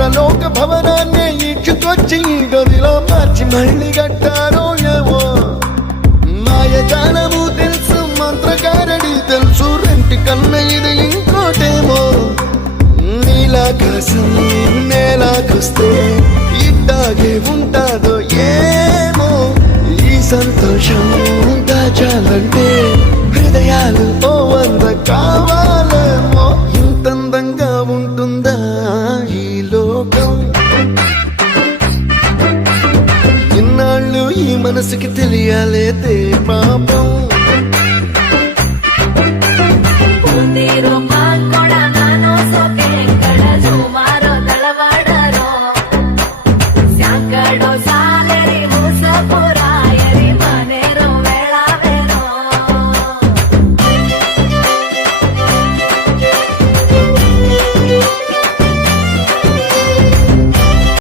చంద్రలోక భవనాన్ని ఇచ్చుకొచ్చి గదిలో మార్చి మళ్ళీ కట్టారో ఏమో మాయజాలము తెలుసు మంత్రకారడి తెలుసు రెంటి కన్న ఇది ఇంకోటేమో నీలాకాశం నేలాకొస్తే ఇట్టాగే ఉంటాదో ఏమో ఈ సంతోషం దాచాలంటే హృదయాలు ఓ వంద కావాలి